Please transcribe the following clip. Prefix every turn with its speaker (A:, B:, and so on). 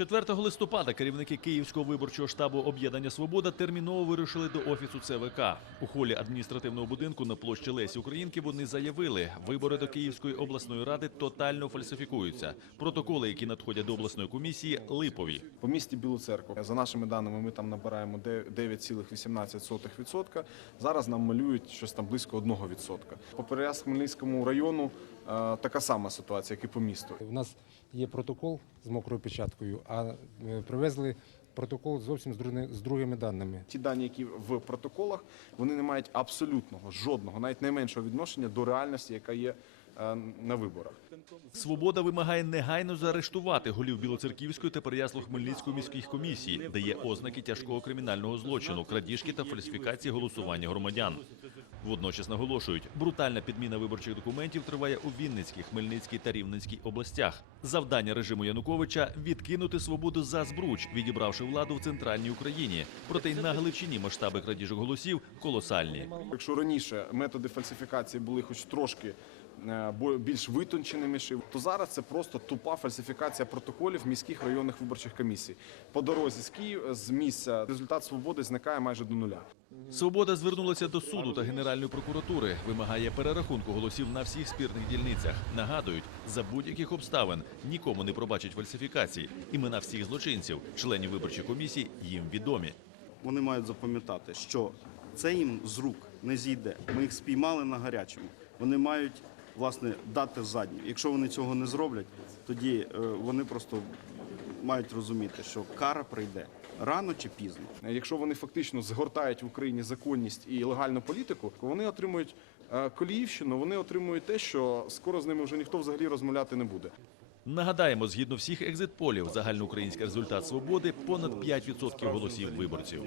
A: 4 листопада керівники Київського виборчого штабу Об'єднання Свобода терміново вирушили до офісу ЦВК. У холі адміністративного будинку на площі Лесі Українки вони заявили, вибори до Київської обласної ради тотально фальсифікуються. Протоколи, які надходять до обласної комісії, липові.
B: По місті Білу церкву, за нашими даними, ми там набираємо де- 9,18%. Зараз нам малюють щось там близько 1%. По Переяслав-Хмельницькому району е, така сама ситуація, як і по місту.
C: У нас є протокол з мокрою печаткою, а е, привезли протокол зовсім з други- з другими даними.
B: Ті дані, які в протоколах, вони не мають абсолютного, жодного, навіть найменшого відношення до реальності, яка є на виборах.
A: Свобода вимагає негайно заарештувати голів Білоцерківської та Переяслав-Хмельницької міських комісій, де є ознаки тяжкого кримінального злочину, крадіжки та фальсифікації голосування громадян. Водночас наголошують, брутальна підміна виборчих документів триває у Вінницькій, Хмельницькій та Рівненській областях. Завдання режиму Януковича відкинути свободу за збруч, відібравши владу в центральній Україні. Проте й на Галичині масштаби крадіжок голосів колосальні.
B: Якщо раніше методи фальсифікації були хоч трошки е, більш витонченими, то зараз це просто тупа фальсифікація протоколів міських районних виборчих комісій. По дорозі з Києва з місця результат свободи зникає майже до нуля.
A: Свобода звернулася до суду та Генеральної прокуратури, вимагає перерахунку голосів на всіх спірних дільницях. Нагадують, за будь-яких обставин нікому не пробачать фальсифікацій. Імена всіх злочинців, членів виборчих комісій, їм відомі.
D: Вони мають запам'ятати, що це їм з рук не зійде. Ми їх спіймали на гарячому. Вони мають власне дати задню. Якщо вони цього не зроблять, тоді е, вони просто мають розуміти, що кара прийде рано чи пізно.
B: Якщо вони фактично згортають в Україні законність і легальну політику, вони отримують е, коліївщину, вони отримують те, що скоро з ними вже ніхто взагалі розмовляти не буде.
A: Нагадаємо, згідно всіх екзитполів, загальноукраїнський результат свободи понад 5% голосів виборців.